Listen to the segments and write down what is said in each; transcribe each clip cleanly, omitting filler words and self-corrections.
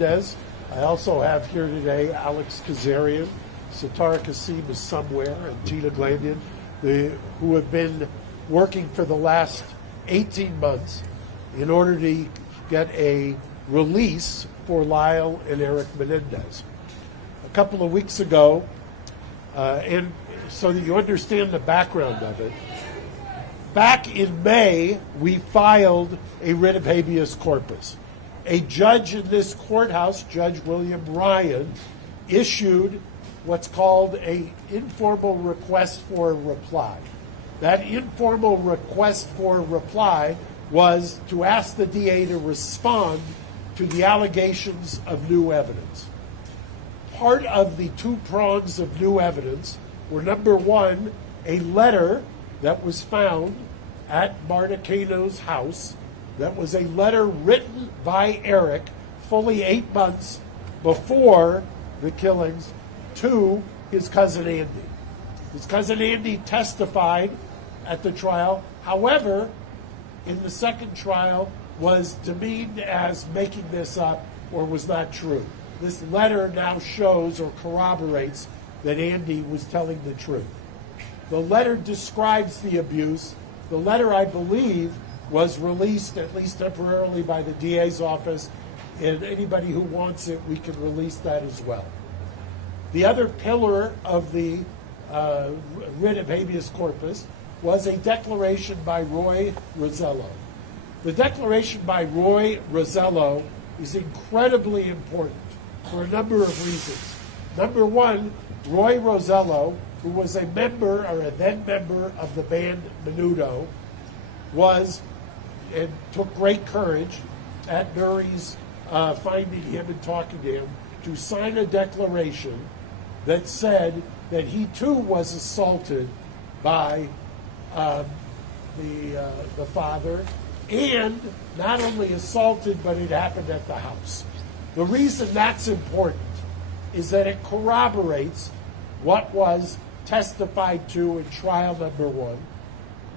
I also have here today Alex Kazarian, Satara Kasim is somewhere, and Gina Glandian, who have been working for the last 18 months in order to get a release for Lyle and Erik Menendez. A couple of weeks ago, and so that you understand the background of it, back in May, we filed a writ of habeas corpus. A judge in this courthouse, Judge William Ryan, issued what's called an informal request for a reply. That informal request for a reply was to ask the DA to respond to the allegations of new evidence. Part of the two prongs of new evidence were, number one, a letter that was found at Marta Cano's house. That was a letter written by Erik fully 8 months before the killings to his cousin Andy. His cousin Andy testified at the trial. However, in the second trial was demeaned as making this up or was not true. This letter now shows or corroborates that Andy was telling the truth. The letter describes the abuse. The letter, I believe, was released, at least temporarily, by the DA's office, and anybody who wants it, we can release that as well. The other pillar of the writ of habeas corpus was a declaration by Roy Rosello. The declaration by Roy Rosello is incredibly important for a number of reasons. Number one, Roy Rosello, who was a member, or a then member of the band Menudo, was and took great courage at Murray's finding him and talking to him to sign a declaration that said that he too was assaulted by the father, and not only assaulted, but it happened at the house. The reason that's important is that it corroborates what was testified to in trial number one,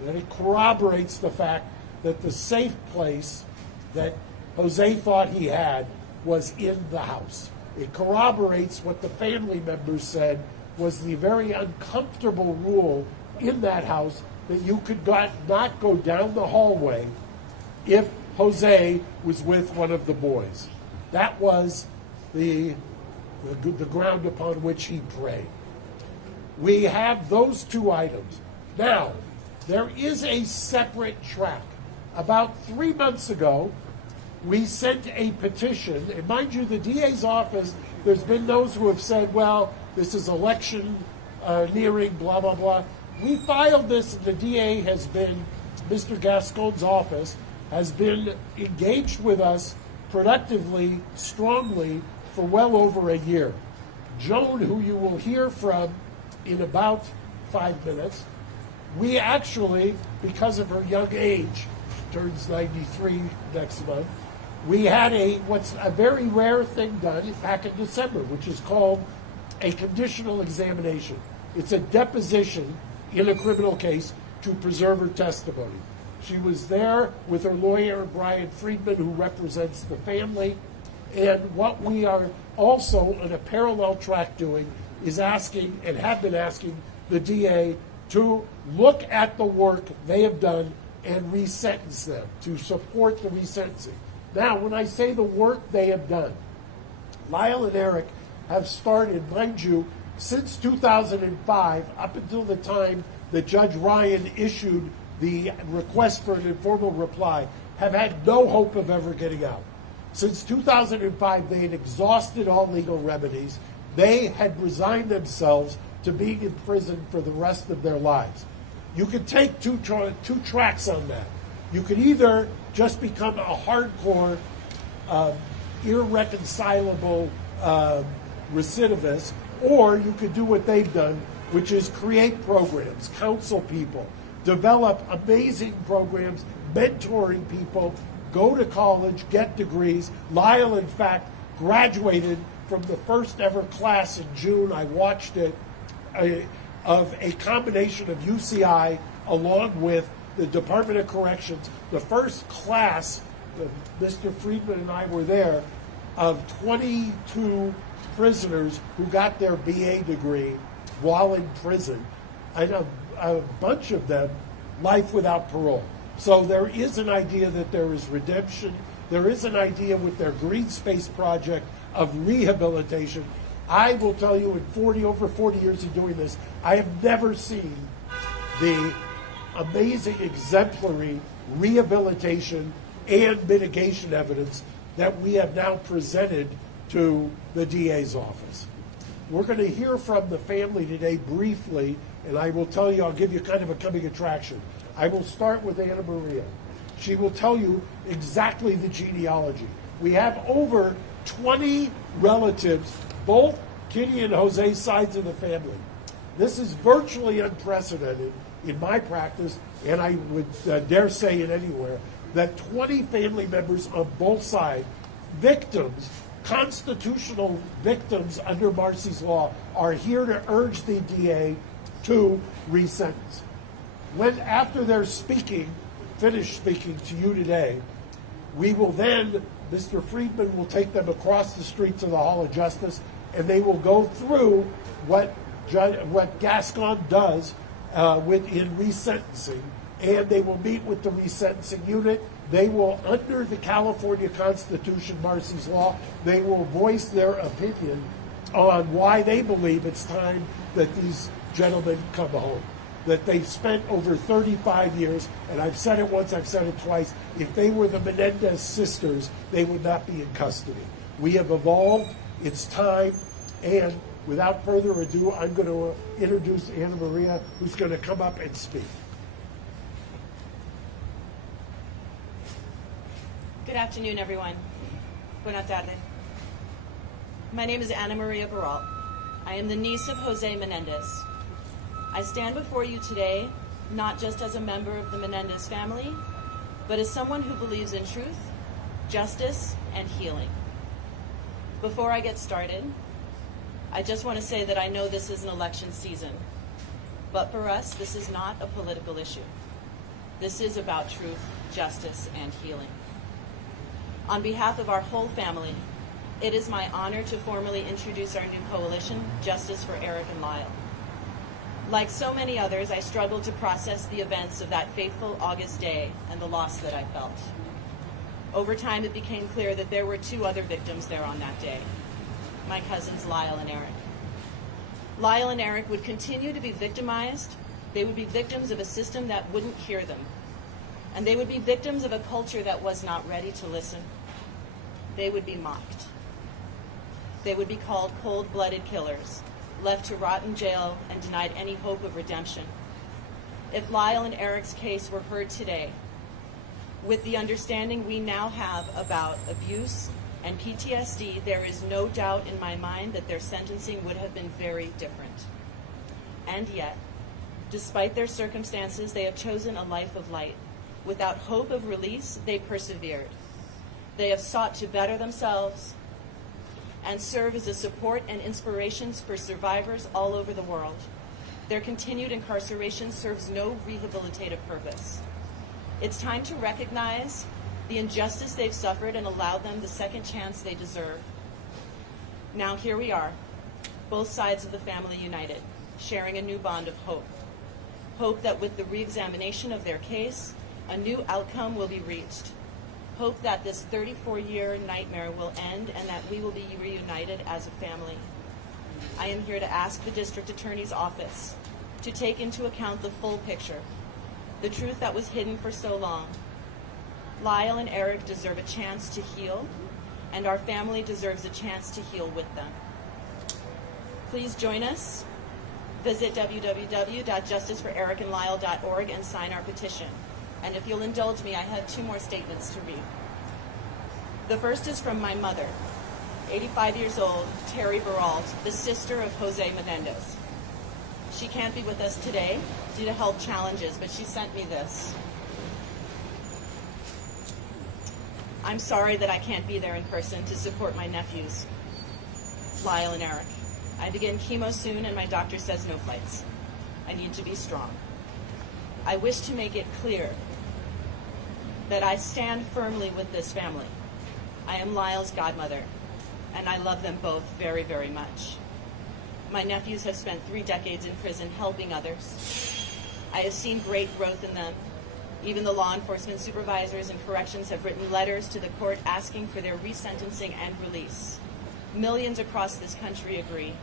that it corroborates the fact that the safe place that Jose thought he had was in the house. It corroborates what the family members said was the very uncomfortable rule in that house, that you could not go down the hallway if Jose was with one of the boys. That was the ground upon which he prayed. We have those two items. Now, there is a separate track. About 3 months ago, we sent a petition, and mind you, the DA's office, there's been those who have said, well, this is election nearing, blah, blah, blah. We filed this, and the DA has been, Mr. Gascon's office, has been engaged with us productively, strongly, for well over a year. Joan, who you will hear from in about 5 minutes, we actually, because of her young age, turns 93 next month, we had what's a very rare thing done back in December, which is called a conditional examination. It's a deposition in a criminal case to preserve her testimony. She was there with her lawyer, Brian Friedman, who represents the family. And what we are also on a parallel track doing is asking, and have been asking, the DA to look at the work they have done and resentence them, to support the resentencing. Now, when I say the work they have done, Lyle and Erik have started, mind you, since 2005, up until the time that Judge Ryan issued the request for an informal reply, have had no hope of ever getting out. Since 2005, they had exhausted all legal remedies. They had resigned themselves to being in prison for the rest of their lives. You could take two tracks on that. You could either just become a hardcore, irreconcilable recidivist, or you could do what they've done, which is create programs, counsel people, develop amazing programs, mentoring people, go to college, get degrees. Lyle, in fact, graduated from the first ever class in June. I watched it, of a combination of UCI along with the Department of Corrections. The first class, Mr. Friedman and I were there, of 22 prisoners who got their BA degree while in prison, and a bunch of them life without parole. So there is an idea that there is redemption. There is an idea with their Green Space project of rehabilitation. I will tell you, in over 40 years of doing this, I have never seen the amazing exemplary rehabilitation and mitigation evidence that we have now presented to the DA's office. We're going to hear from the family today briefly, and I will tell you, I'll give you kind of a coming attraction. I will start with Anna Maria. She will tell you exactly the genealogy. We have over 20 relatives, both Kitty and Jose's sides of the family. This is virtually unprecedented in my practice, and I would dare say it anywhere, that 20 family members on both sides, victims, constitutional victims under Marcy's law, are here to urge the DA to resentence. When, after they're finished speaking to you today, we will then, Mr. Friedman will take them across the street to the Hall of Justice, and they will go through what Gascon does in resentencing, and they will meet with the resentencing unit. They will, under the California Constitution, Marcy's law, they will voice their opinion on why they believe it's time that these gentlemen come home. That they've spent over 35 years, and I've said it once, I've said it twice, if they were the Menendez sisters, they would not be in custody. We have evolved, it's time, and without further ado, I'm going to introduce Anna Maria, who's going to come up and speak. Good afternoon, everyone. Buenas tardes. My name is Anna Maria Baralt. I am the niece of Jose Menendez. I stand before you today not just as a member of the Menendez family, but as someone who believes in truth, justice, and healing. Before I get started, I just want to say that I know this is an election season, but for us, this is not a political issue. This is about truth, justice, and healing. On behalf of our whole family, it is my honor to formally introduce our new coalition, Justice for Erik and Lyle. Like so many others, I struggled to process the events of that fateful August day and the loss that I felt. Over time, it became clear that there were two other victims there on that day, my cousins Lyle and Erik. Lyle and Erik would continue to be victimized. They would be victims of a system that wouldn't hear them. And they would be victims of a culture that was not ready to listen. They would be mocked. They would be called cold-blooded killers, left to rot in jail and denied any hope of redemption. If Lyle and Erik's case were heard today, with the understanding we now have about abuse and PTSD, there is no doubt in my mind that their sentencing would have been very different. And yet, despite their circumstances, they have chosen a life of light. Without hope of release, they persevered. They have sought to better themselves and serve as a support and inspiration for survivors all over the world. Their continued incarceration serves no rehabilitative purpose. It's time to recognize the injustice they've suffered and allow them the second chance they deserve. Now here we are, both sides of the family united, sharing a new bond of hope. Hope that with the re-examination of their case, a new outcome will be reached. Hope that this 34-year nightmare will end and that we will be reunited as a family. I am here to ask the District Attorney's Office to take into account the full picture, the truth that was hidden for so long. Lyle and Erik deserve a chance to heal, and our family deserves a chance to heal with them. Please join us. Visit www.justiceforerikandlyle.org and sign our petition. And if you'll indulge me, I have two more statements to read. The first is from my mother, 85 years old, Terry Baralt, the sister of Jose Menendez. She can't be with us today due to health challenges, but she sent me this. I'm sorry that I can't be there in person to support my nephews, Lyle and Erik. I begin chemo soon and my doctor says no flights. I need to be strong. I wish to make it clear that I stand firmly with this family. I am Lyle's godmother. and I love them both very, very much. My nephews have spent 3 decades in prison helping others. I have seen great growth in them. Even the law enforcement supervisors and corrections have written letters to the court asking for their resentencing and release. Millions across this country agree.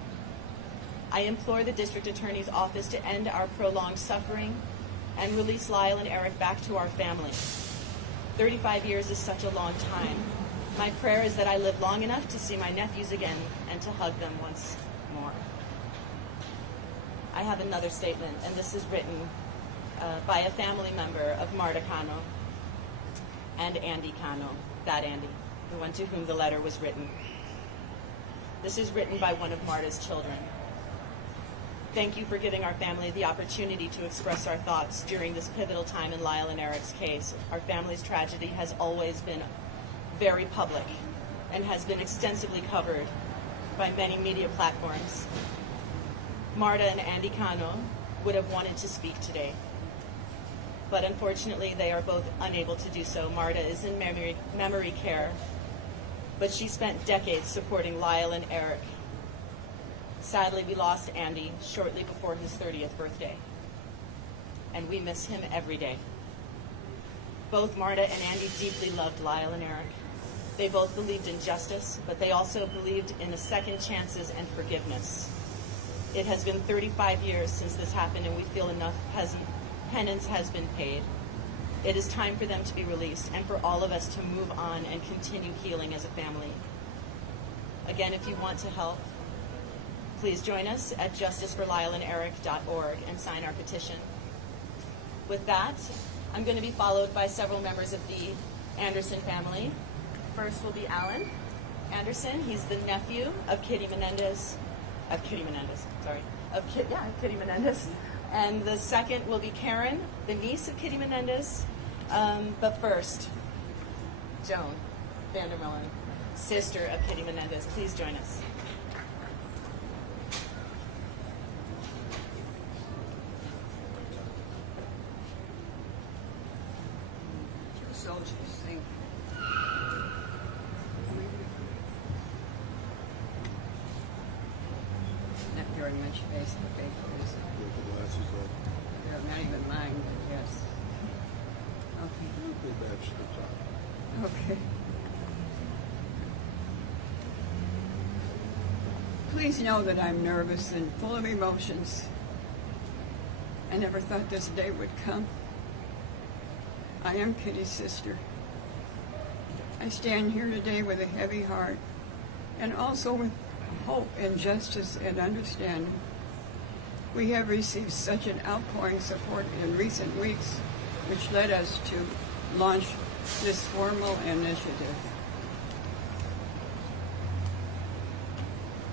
I implore the district attorney's office to end our prolonged suffering and release Lyle and Erik back to our family. 35 years is such a long time. My prayer is that I live long enough to see my nephews again and to hug them once more. I have another statement, and this is written by a family member of Marta Cano and Andy Cano, that Andy, the one to whom the letter was written. This is written by one of Marta's children. Thank you for giving our family the opportunity to express our thoughts during this pivotal time in Lyle and Erik's case. Our family's tragedy has always been very public and has been extensively covered by many media platforms. Marta and Andy Cano would have wanted to speak today, but unfortunately they are both unable to do so. Marta is in memory care, but she spent decades supporting Lyle and Erik. Sadly, we lost Andy shortly before his 30th birthday, and we miss him every day. Both Marta and Andy deeply loved Lyle and Erik. They both believed in justice, but they also believed in the second chances and forgiveness. It has been 35 years since this happened, and we feel enough penance has been paid. It is time for them to be released and for all of us to move on and continue healing as a family. Again, if you want to help, please join us at justiceforlyleanderik.org and sign our petition. With that, I'm going to be followed by several members of the Anderson family. First will be Alan Anderson. He's the nephew of Kitty Menendez. Kitty Menendez. And the second will be Karen, the niece of Kitty Menendez. But first, Joan VanderMolen, sister of Kitty Menendez. Please join us. Soldiers sing. Not very much face in the papers. Get the glasses off. They're not even mine, but yes. Okay. They match the top. Okay. Please know that I'm nervous and full of emotions. I never thought this day would come. I am Kitty's sister. I stand here today with a heavy heart and also with hope and justice and understanding. We have received such an outpouring support in recent weeks, which led us to launch this formal initiative.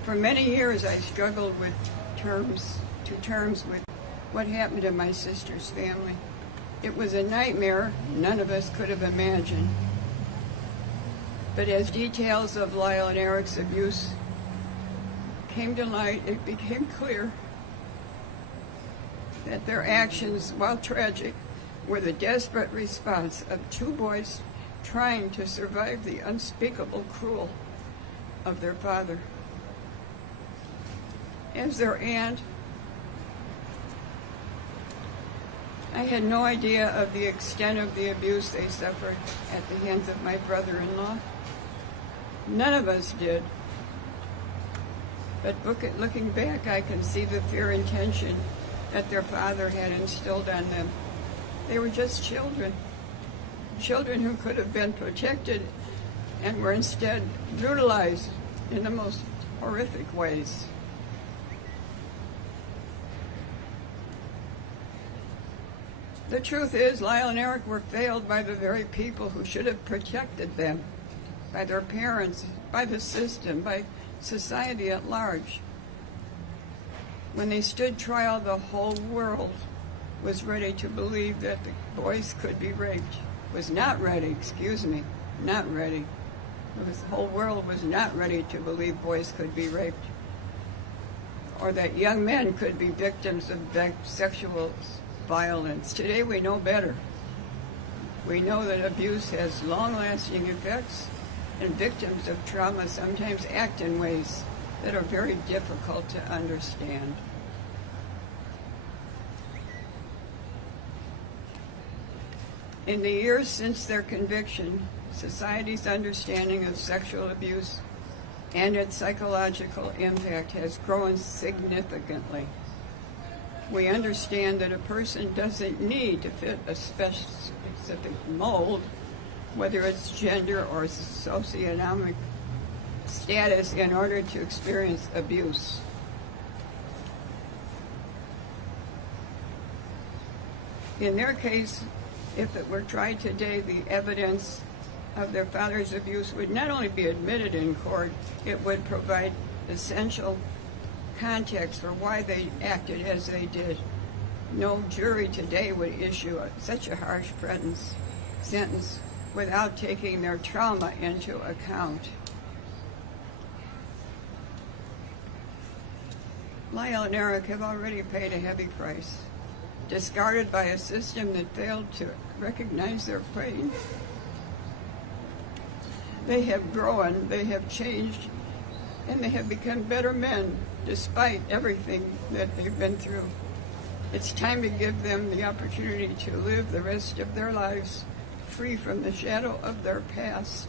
For many years, I struggled with terms with what happened to my sister's family. It was a nightmare none of us could have imagined. But as details of Lyle and Erik's abuse came to light, it became clear that their actions, while tragic, were the desperate response of 2 boys trying to survive the unspeakable cruelty of their father. As their aunt, I had no idea of the extent of the abuse they suffered at the hands of my brother-in-law. None of us did. But looking back, I can see the fear and tension that their father had instilled on them. They were just children who could have been protected and were instead brutalized in the most horrific ways. The truth is, Lyle and Erik were failed by the very people who should have protected them, by their parents, by the system, by society at large. When they stood trial, the whole world was ready to believe that the boys could be raped. Was not ready, not ready. The whole world was not ready to believe boys could be raped, or that young men could be victims of sexual violence. Today we know better. We know that abuse has long-lasting effects and victims of trauma sometimes act in ways that are very difficult to understand. In the years since their conviction, society's understanding of sexual abuse and its psychological impact has grown significantly. We understand that a person doesn't need to fit a specific mold, whether it's gender or socioeconomic status, in order to experience abuse. In their case, if it were tried today, the evidence of their father's abuse would not only be admitted in court, it would provide essential context for why they acted as they did. No jury today would issue such a harsh sentence without taking their trauma into account. Lyle and Erik have already paid a heavy price, discarded by a system that failed to recognize their pain. They have grown, they have changed, and they have become better men despite everything that they've been through. It's time to give them the opportunity to live the rest of their lives free from the shadow of their past.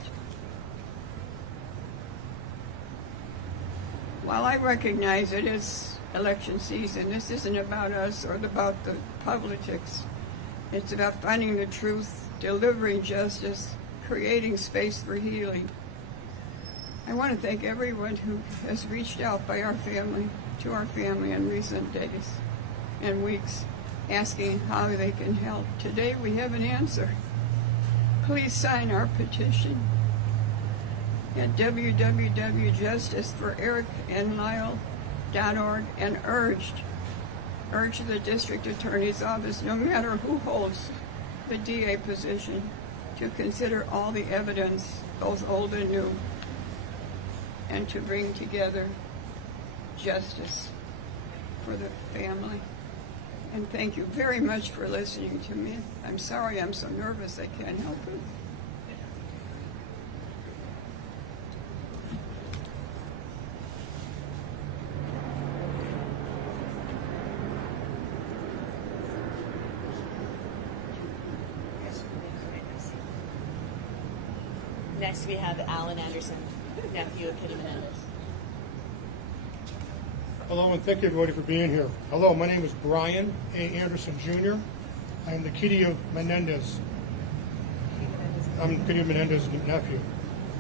While I recognize it is election season, this isn't about us or about the politics. It's about finding the truth, delivering justice, creating space for healing. I want to thank everyone who has reached out to our family in recent days and weeks, asking how they can help. Today we have an answer. Please sign our petition at www.justiceforerikandlyle.org and urge the district attorney's office, no matter who holds the DA position, to consider all the evidence, both old and new, and to bring together justice for the family. And thank you very much for listening to me. I'm sorry I'm so nervous I can't help it. Next we have Alan Anderson, nephew of Kitty Menendez. Hello, and thank you everybody for being here. Hello, my name is Brian A. Anderson Jr. I am the Kitty of Menendez. I'm Kitty of Menendez's nephew.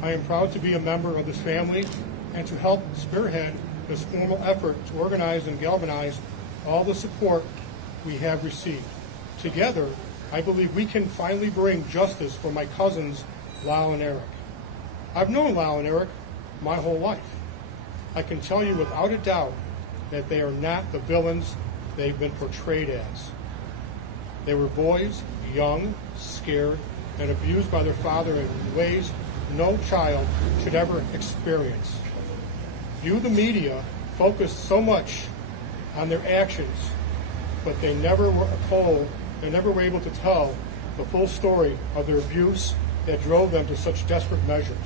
I am proud to be a member of this family and to help spearhead this formal effort to organize and galvanize all the support we have received. Together, I believe we can finally bring justice for my cousins, Lyle and Erik. I've known Lyle and Erik my whole life. I can tell you without a doubt that they are not the villains they've been portrayed as. They were boys, young, scared, and abused by their father in ways no child should ever experience. You, the media, focus so much on their actions, but they never were able to tell the full story of their abuse that drove them to such desperate measures.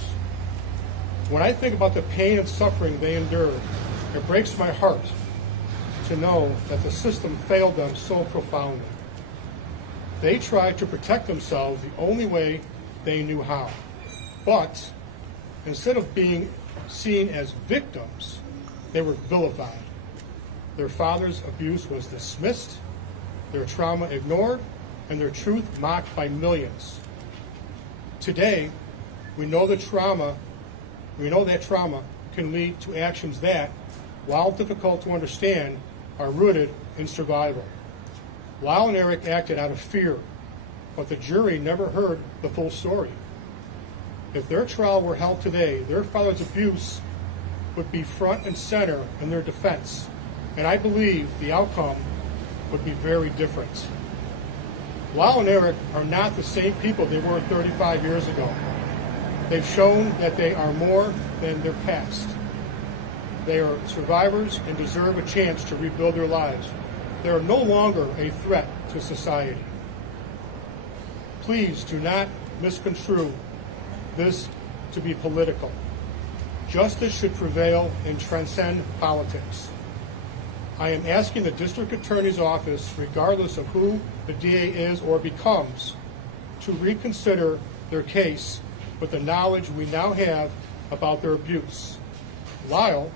When I think about the pain and suffering they endured, it breaks my heart to know that the system failed them so profoundly. They tried to protect themselves the only way they knew how. But instead of being seen as victims, they were vilified. Their father's abuse was dismissed, their trauma ignored, and their truth mocked by millions. Today, we know that trauma can lead to actions that, while difficult to understand, are rooted in survival. Lyle and Erik acted out of fear, but the jury never heard the full story. If their trial were held today, their father's abuse would be front and center in their defense, and I believe the outcome would be very different. Lyle and Erik are not the same people they were 35 years ago. They've shown that they are more than their past. They are survivors and deserve a chance to rebuild their lives. They are no longer a threat to society. Please do not misconstrue this to be political. Justice should prevail and transcend politics. I am asking the district attorney's office, regardless of who the DA is or becomes, to reconsider their case with the knowledge we now have about their abuse. Lyle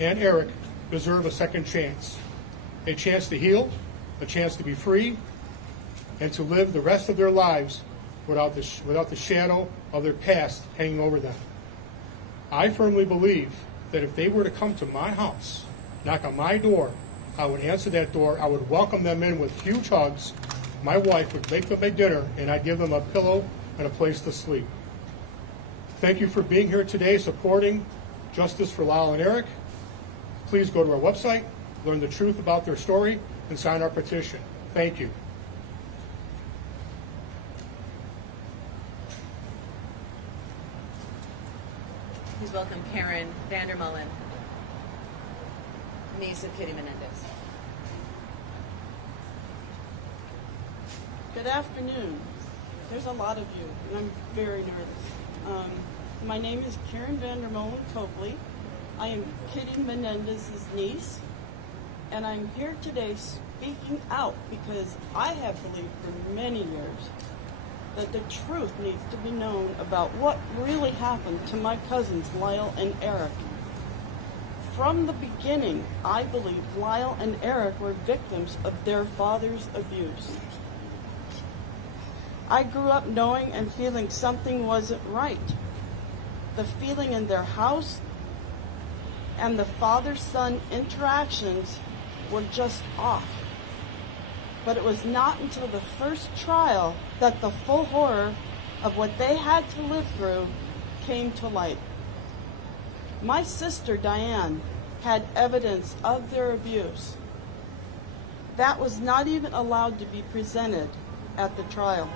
and Erik deserve a second chance to heal, a chance to be free, and to live the rest of their lives without the shadow of their past hanging over them. I firmly believe that if they were to come to my house, knock on my door, I would answer that door, I would welcome them in with huge hugs, my wife would make them a dinner, and I'd give them a pillow and a place to sleep. Thank you for being here today supporting Justice for Lyle and Erik. Please go to our website, learn the truth about their story, and sign our petition. Thank you. Please welcome Joan VanderMolen, niece of Kitty Menendez. Good afternoon. There's a lot of you, and I'm very nervous. My name is Joan VanderMolen Copley. I am Kitty Menendez's niece, and I'm here today speaking out because I have believed for many years that the truth needs to be known about what really happened to my cousins Lyle and Erik. From the beginning, I believed Lyle and Erik were victims of their father's abuse. I grew up knowing and feeling something wasn't right. The feeling in their house and the father-son interactions were just off. But it was not until the first trial that the full horror of what they had to live through came to light. My sister Diane had evidence of their abuse. That was not even allowed to be presented at the trial.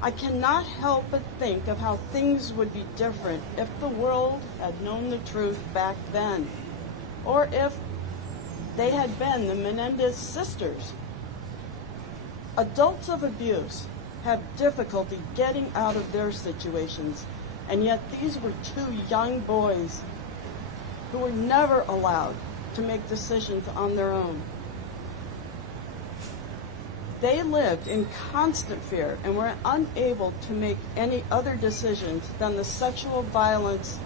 I cannot help but think of how things would be different if the world had known the truth back then, or if they had been the Menendez sisters. Adults of abuse have difficulty getting out of their situations, and yet these were two young boys who were never allowed to make decisions on their own. They lived in constant fear and were unable to make any other decisions than the sexual violence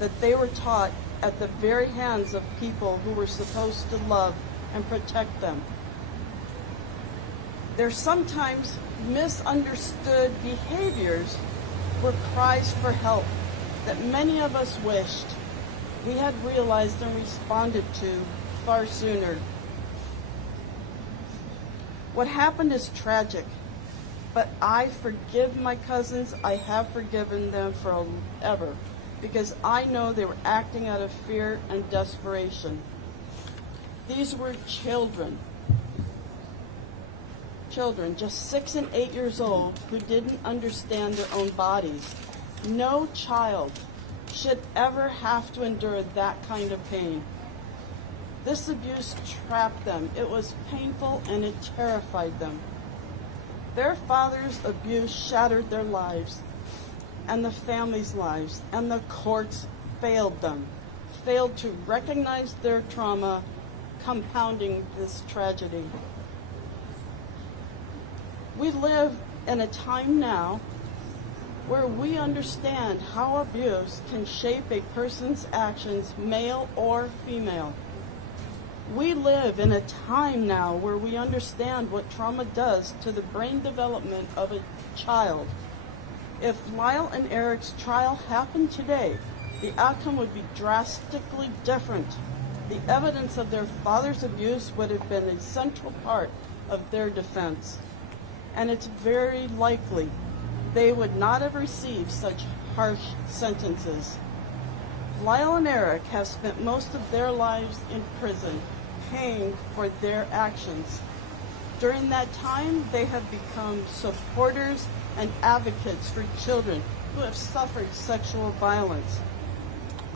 that they were taught at the very hands of people who were supposed to love and protect them. Their sometimes misunderstood behaviors were cries for help that many of us wished we had realized and responded to far sooner. What happened is tragic, but I forgive my cousins. I have forgiven them forever because I know they were acting out of fear and desperation. These were children, just 6 and 8 years old, who didn't understand their own bodies. No child should ever have to endure that kind of pain. This abuse trapped them. It was painful and it terrified them. Their father's abuse shattered their lives and the family's lives, and the courts failed them, failed to recognize their trauma, compounding this tragedy. We live in a time now where we understand how abuse can shape a person's actions, male or female. We live in a time now where we understand what trauma does to the brain development of a child. If Lyle and Erik's trial happened today, the outcome would be drastically different. The evidence of their father's abuse would have been a central part of their defense. And it's very likely they would not have received such harsh sentences. Lyle and Erik have spent most of their lives in prison, paying for their actions. During that time, they have become supporters and advocates for children who have suffered sexual violence.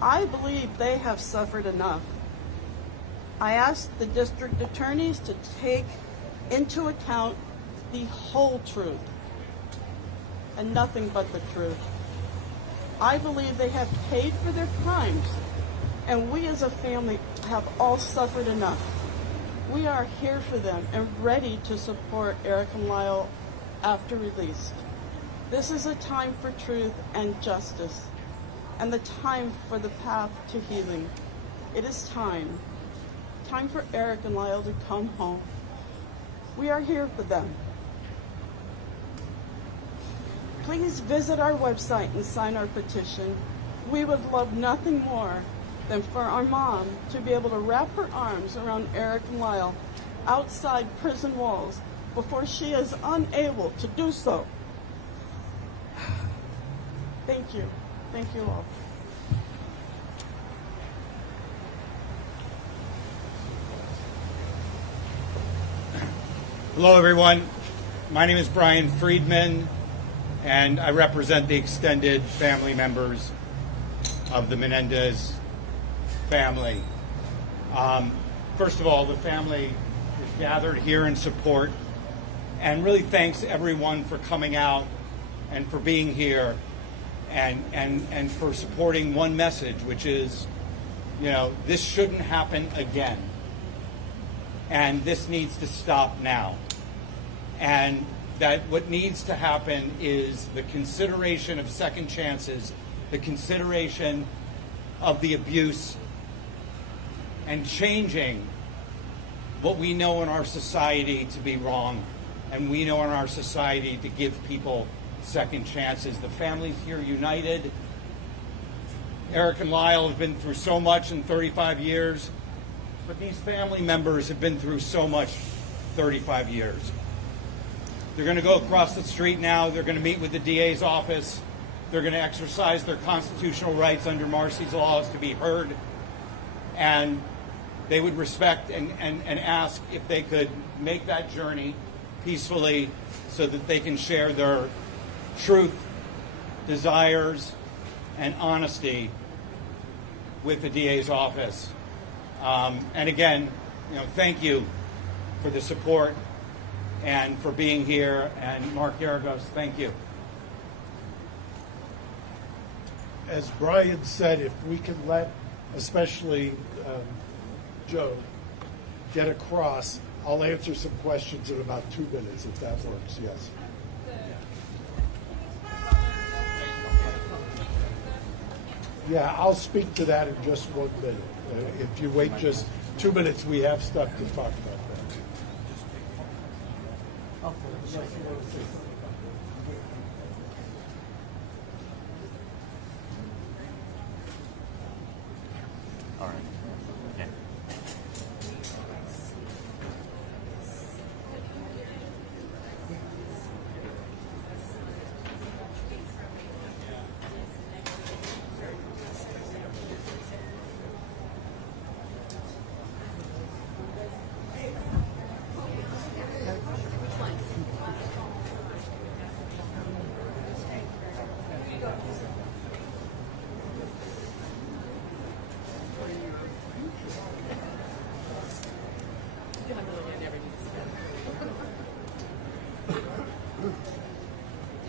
I believe they have suffered enough. I ask the district attorneys to take into account the whole truth and nothing but the truth. I believe they have paid for their crimes, and we as a family have all suffered enough. We are here for them and ready to support Erik and Lyle after release. This is a time for truth and justice, and the time for the path to healing. It is time for Erik and Lyle to come home. We are here for them. Please visit our website and sign our petition. We would love nothing more than for our mom to be able to wrap her arms around Erik and Lyle outside prison walls before she is unable to do so. Thank you. Thank you all. Hello, everyone. My name is Brian Friedman, and I represent the extended family members of the Menendez family. First of all, the family is gathered here in support, and really thanks everyone for coming out and for being here and for supporting one message, which is, this shouldn't happen again. And this needs to stop now. And that what needs to happen is the consideration of second chances, the consideration of the abuse, and changing what we know in our society to be wrong, and we know in our society to give people second chances. The family's here united. Erik and Lyle have been through so much in 35 years, but these family members have been through so much 35 years. They're going to go across the street now. They're going to meet with the DA's office. They're going to exercise their constitutional rights under Marcy's laws to be heard. And they would respect and ask if they could make that journey peacefully so that they can share their truth, desires, and honesty with the DA's office. And again, thank you for the support and for being here. And Mark Garagos, thank you. As Brian said, if we can let, especially Joe, get across, I'll answer some questions in about 2 minutes, if that works. Yes. Yeah, I'll speak to that in just 1 minute. If you wait just 2 minutes, we have stuff to talk about that. All right. Yeah.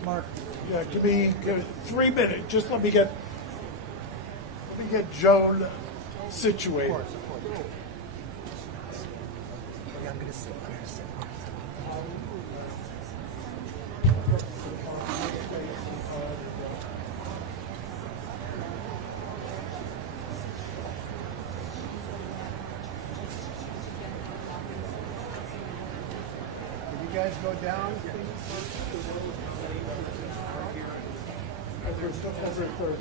Mark, give me 3 minutes. Just let me get Joan situated. You guys go down. Over third.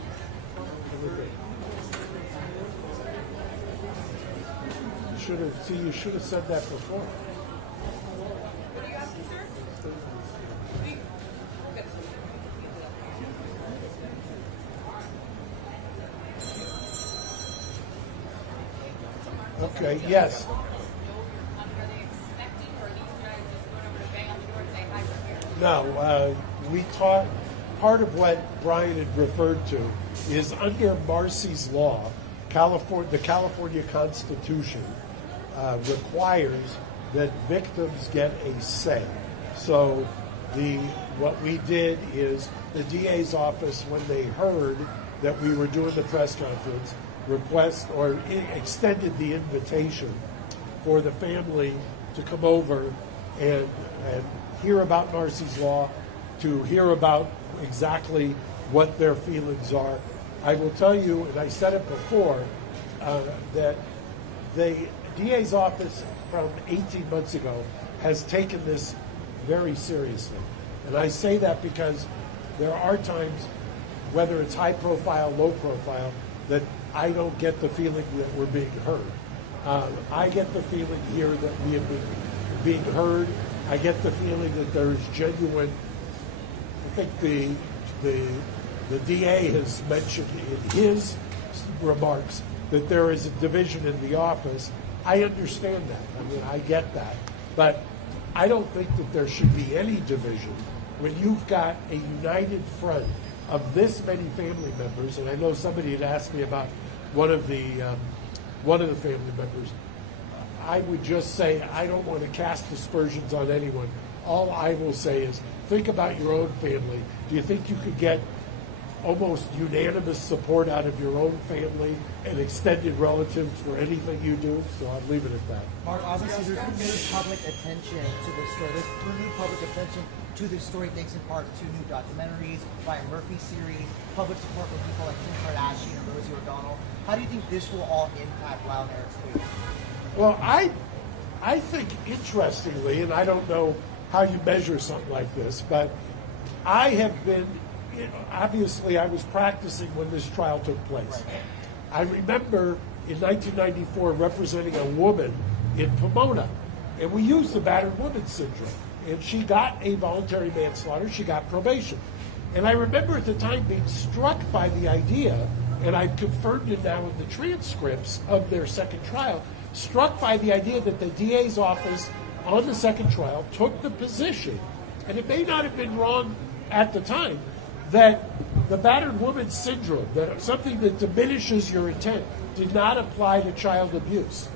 You should have said that before. What are you asking, sir? Okay, yes. Are they expecting, or are these guys just going over to bang on the door and say hi from here? No, we taught, part of what Brian had referred to is under Marcy's law, the California Constitution requires that victims get a say. So what we did is the DA's office, when they heard that we were doing the press conference, extended the invitation for the family to come over and hear about Narcy's Law, to hear about exactly what their feelings are. I will tell you, and I said it before, that the DA's office from 18 months ago has taken this very seriously. And I say that because there are times, whether it's high profile, low profile, that I don't get the feeling that we're being heard. I get the feeling here that we have been being heard. I get the feeling that there's genuine, I think the DA has mentioned in his remarks that there is a division in the office. I understand that. I mean, I get that. But I don't think that there should be any division when you've got a united front of this many family members. And I know somebody had asked me about one of the family members. I would just say I don't want to cast aspersions on anyone. All I will say is think about your own family. Do you think you could get almost unanimous support out of your own family and extended relatives for anything you do? So I'll leave it at that. Mark, obviously there's renewed public attention to this story. There's renewed public attention to this story thanks in part to new documentaries, Ryan Murphy series, public support from people like Kim Kardashian and Rosie O'Donnell. How do you think this will all impact Lyle and Eric's case? Well, I think interestingly, and I don't know how you measure something like this, but I have been, obviously I was practicing when this trial took place. I remember in 1994 representing a woman in Pomona, and we used the battered woman syndrome, and she got a voluntary manslaughter, she got probation. And I remember at the time being struck by the idea, and I've confirmed it now in the transcripts of their second trial, struck by the idea that the DA's office on the second trial took the position, and it may not have been wrong at the time, that the battered woman syndrome, that something that diminishes your intent, did not apply to child abuse.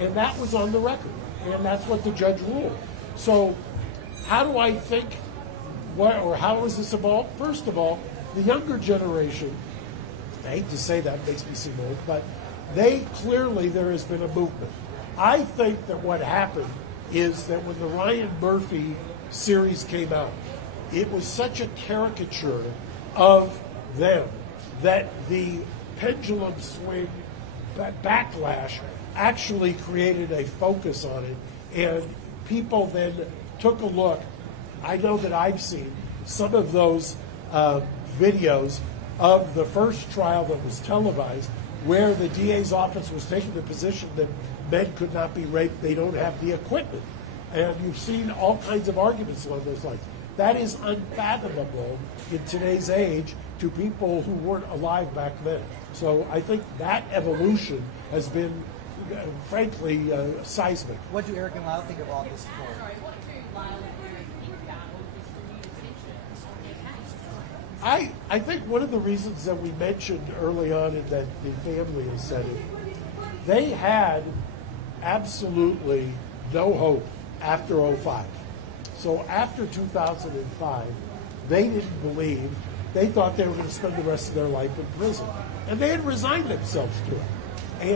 And that was on the record, and that's what the judge ruled. So how do I think, how has this evolved? First of all, the younger generation, I hate to say that, it makes me seem old, but there has been a movement. I think that what happened is that when the Ryan Murphy series came out, it was such a caricature of them that the pendulum swing backlash actually created a focus on it, and people then took a look. I know that I've seen some of those videos of the first trial that was televised, where the DA's office was taking the position that men could not be raped, they don't have the equipment. And you've seen all kinds of arguments along those lines. That is unfathomable in today's age to people who weren't alive back then. So I think that evolution has been, frankly, seismic. What do Erik and Lyle think of all this story? What do Lyle and Eric think about all this renewed attention on their case? I think one of the reasons that we mentioned early on and that the family has said it, they had absolutely no hope after 2005. So after 2005, they didn't believe, they thought they were going to spend the rest of their life in prison. And they had resigned themselves to it.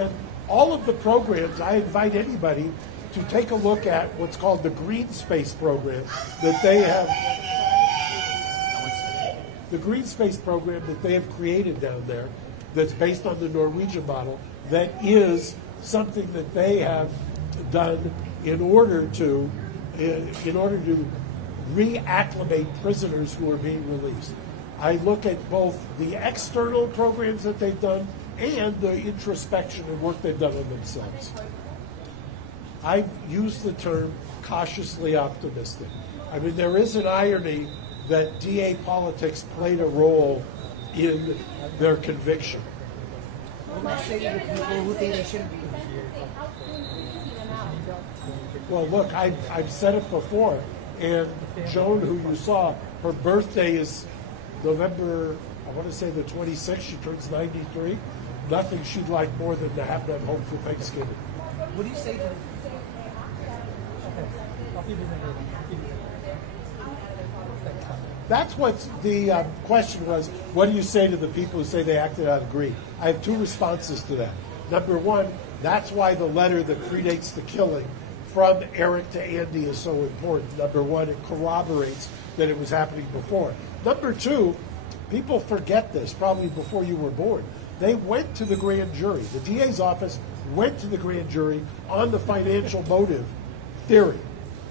And all of the programs, I invite anybody to take a look at what's called the Green Space program that they have. The Green Space program that they have created down there, that's based on the Norwegian model, that is something that they have done in order to reacclimate prisoners who are being released. I look at both the external programs that they've done and the introspection and work they've done on themselves. I've used the term cautiously optimistic. I mean, there is an irony that DA politics played a role in their conviction. What do you say to the people who think they shouldn't be here? Well, look, I've said it before, and Joan, who you saw, her birthday is November, I want to say the 26th, she turns 93. Nothing she'd like more than to have them home for Thanksgiving. What do you say to the that's what the question was. What do you say to the people who say they acted out of greed? I have two responses to that. Number one, that's why the letter that predates the killing from Erik to Andy is so important. Number one, it corroborates that it was happening before. Number two, people forget this, probably before you were born. They went to the grand jury. The DA's office went to the grand jury on the financial motive theory.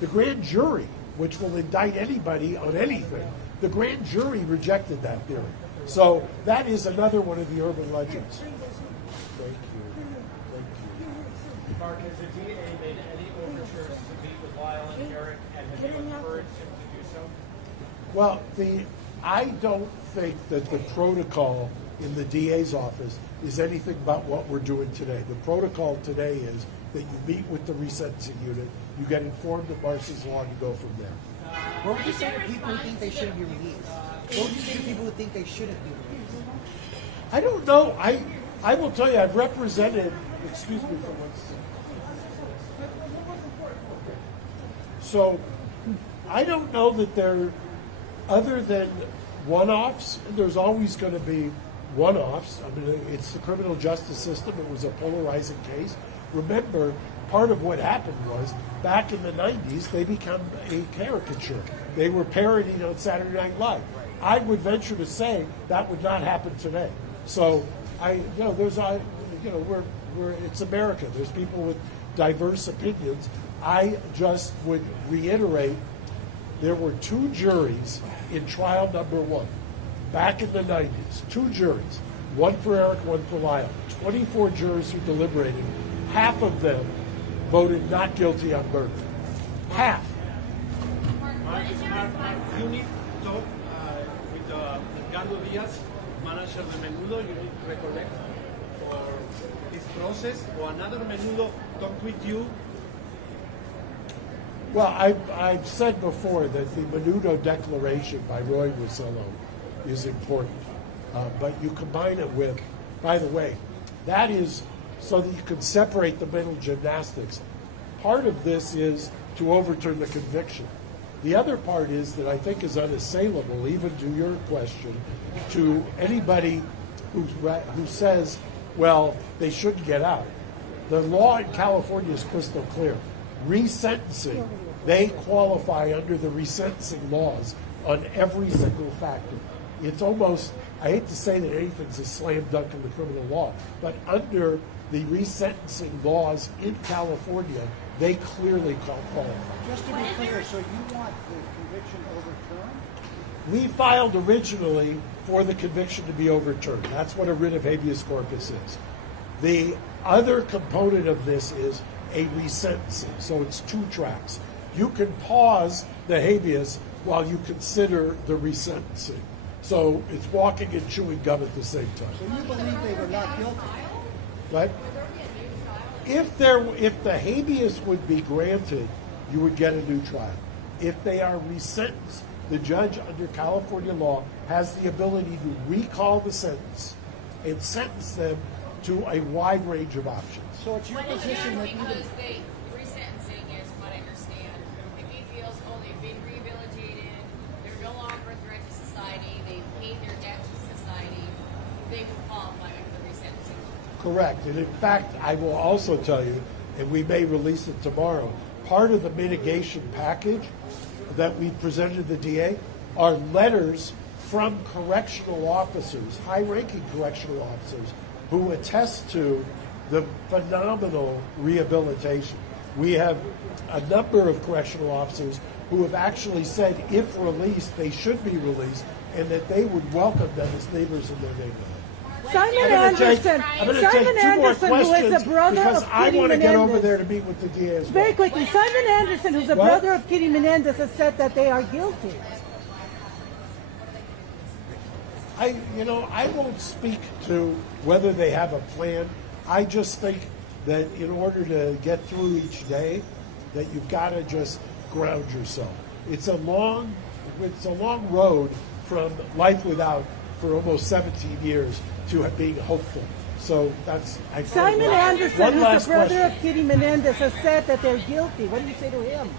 The grand jury, which will indict anybody on anything, the grand jury rejected that theory. So that is another one of the urban legends. Thank you. Thank you. Mark, has the DA made any overtures to meet with Lyle and Erik, and have you encouraged him to do so? Well, I don't think that the protocol in the DA's office is anything about what we're doing today. The protocol today is that you meet with the resentencing unit, you get informed of Marcy's law, and you go from there. What would you say to people who think they shouldn't be released? What would you say to people who think they shouldn't be released? I don't know. I will tell you, I've represented, excuse me for 1 second. So I don't know that they're, other than one-offs, and there's always going to be one-offs. I mean, it's the criminal justice system. It was a polarizing case. Remember, part of what happened was, back in the 90s, they became a caricature. They were parodying on Saturday Night Live. I would venture to say that would not happen today. So, it's America. There's people with diverse opinions. I just would reiterate, there were 2 juries in trial number 1, back in the 90s. 2 juries, one for Erik, one for Lyle. 24 jurors who deliberated. Half of them voted not guilty on murder. Half. You need to talk with Ricardo Diaz, manager of Menudo. You need to recollect for this process, or another Menudo talk with you. Well, I've said before that the Menudo Declaration by Roy Rosello is important. But you combine it with, by the way, that is so that you can separate the mental gymnastics. Part of this is to overturn the conviction. The other part is that I think is unassailable, even to your question, to anybody who says, well, they shouldn't get out. The law in California is crystal clear. Resentencing, they qualify under the resentencing laws on every single factor. It's almost, I hate to say that anything's a slam dunk in the criminal law, but under the resentencing laws in California, they clearly qualify. Just to be clear, so you want the conviction overturned? We filed originally for the conviction to be overturned. That's what a writ of habeas corpus is. The other component of this is a resentencing, so it's 2 tracks. You can pause the habeas while you consider the resentencing. So it's walking and chewing gum at the same time. So you believe they were not guilty? But if the habeas would be granted, you would get a new trial. If they are resentenced, the judge under California law has the ability to recall the sentence and sentence them to a wide range of options. So it's your position that because the resentencing is what I understand. If he feels, they've been rehabilitated, they're no longer a threat to society, they've paid their debt to society, they will qualify under the resentencing. Correct. And in fact, I will also tell you, and we may release it tomorrow, part of the mitigation package that we presented to the DA are letters from correctional officers, high-ranking correctional officers, who attest to the phenomenal rehabilitation. We have a number of correctional officers who have actually said if released, they should be released, and that they would welcome them as neighbors in their neighborhood. Simon Anderson, I'm going to take 2 more who is a brother because of I Kitty want to get over Menendez. there to meet with the DA as well. Very quickly, Simon Anderson, who's a What? brother of Kitty Menendez, has said that they are guilty. I won't speak to whether they have a plan. I just think that in order to get through each day, that you've got to just ground yourself. It's a long road from life without for almost 17 years to being hopeful. So that's Simon Anderson, One who's last the brother question. of Kitty Menendez, has said that they're guilty. What do you say to him?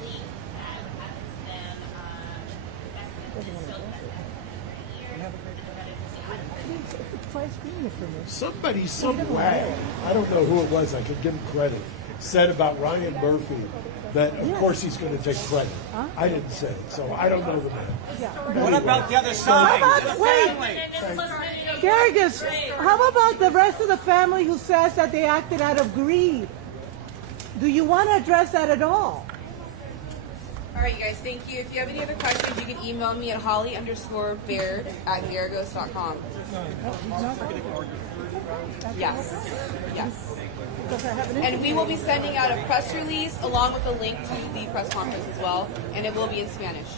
ice cream, Mr. Mitch. Somebody somewhere, I don't know who it was, I could give him credit, said about Ryan Murphy that of course he's going to take credit. I didn't say it, so I don't know the man. What about the other side? Garrigus, how about the rest of the family who says that they acted out of greed? Do you want to address that at all? All right, you guys, thank you. If you have any other questions, you can email me at holly_baird@garagos.com. Yes. Yes. And we will be sending out a press release along with a link to the press conference as well, and it will be in Spanish.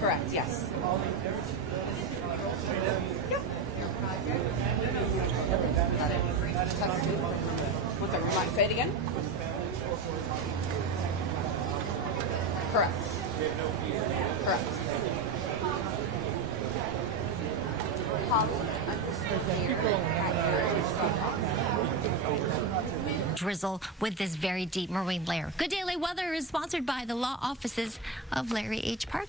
Correct, yes. What's that? Remind, say it again? Correct. Correct. Drizzle with this very deep marine layer. Good Daily Weather is sponsored by the law offices of Larry H. Parker.